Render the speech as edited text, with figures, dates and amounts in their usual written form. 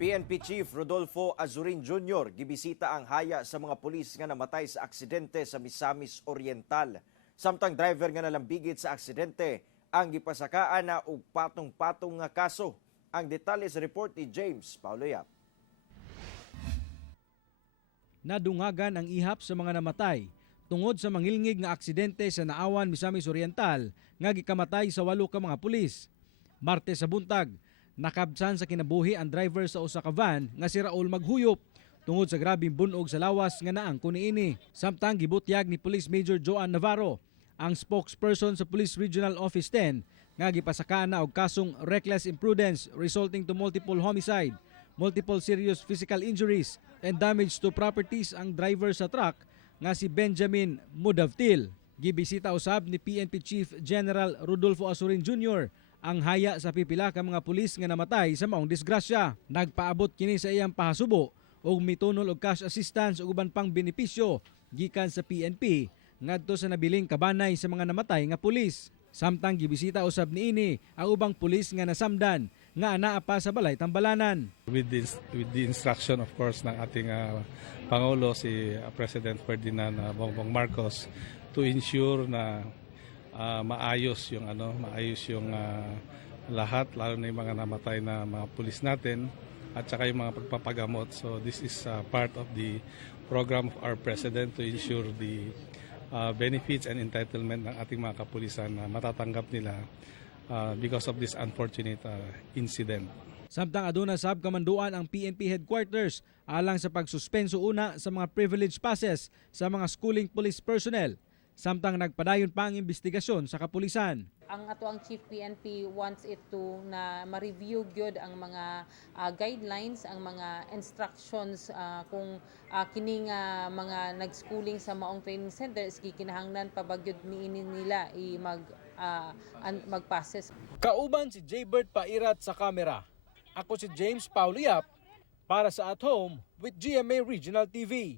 PNP Chief Rodolfo Azurin Jr. gibisita ang haya sa mga pulis nga namatay sa aksidente sa Misamis Oriental. Samtang driver nga nalambigit sa aksidente ang gipasakaan na og patong-patong nga kaso. Ang detalye sa report ni James Paulo Yap. Nadungagan ang ihap sa mga namatay tungod sa mangilngig nga aksidente sa Naawan, Misamis Oriental nga gikamatay sa 8 ka mga pulis. Martes sa buntag, nakabsan sa kinabuhi ang driver sa usa ka van nga si Raul Maghuyop tungod sa grabing bunog sa lawas nga naang kuniini. Samtang gibutyag ni Police Major Joan Navarro, ang spokesperson sa Police Regional Office 10, nga gipasakaan na og kasong reckless imprudence resulting to multiple homicide, multiple serious physical injuries, and damage to properties ang driver sa truck nga si Benjamin Mudavtil. Gibisita usab ni PNP Chief General Rodolfo Azurin Jr. ang haya sa pipila ka mga pulis nga namatay sa maong disgrasya. Nagpaabot kini sa iyang pahasubo og mitunol og cash assistance ug uban pang benepisyo gikan sa PNP ngadto sa nabiling kabanay sa mga namatay nga pulis. Samtang gibisita usab niini ang ubang pulis nga nasamdan nga anaa pa sa balay Tambalanan. With the instruction of course ng ating Pangulo si President Ferdinand Bongbong Marcos to ensure na maayos yung lahat, lalo na yung mga namatay na mga pulis natin at saka yung mga pagpapagamot. So this is part of the program of our President to ensure the benefits and entitlement ng ating mga kapulisan na matatanggap nila because of this unfortunate incident. Samtang aduna sab kamanduan ang PNP headquarters alang sa pagsuspenso una sa mga privilege passes sa mga schooling police personnel. Samtang nagpadayon pa ang investigasyon sa kapulisan. Ang ato ang Chief PNP wants it to na ma-review gyud ang mga guidelines, ang mga instructions kung kini nga mga nag-schooling sa maong training centers gikinahanglan pa ba gyud niini nila mag-passes. Kauban si Jaybert Pairat sa kamera. Ako si James Paulo Yap para sa At Home with GMA Regional TV.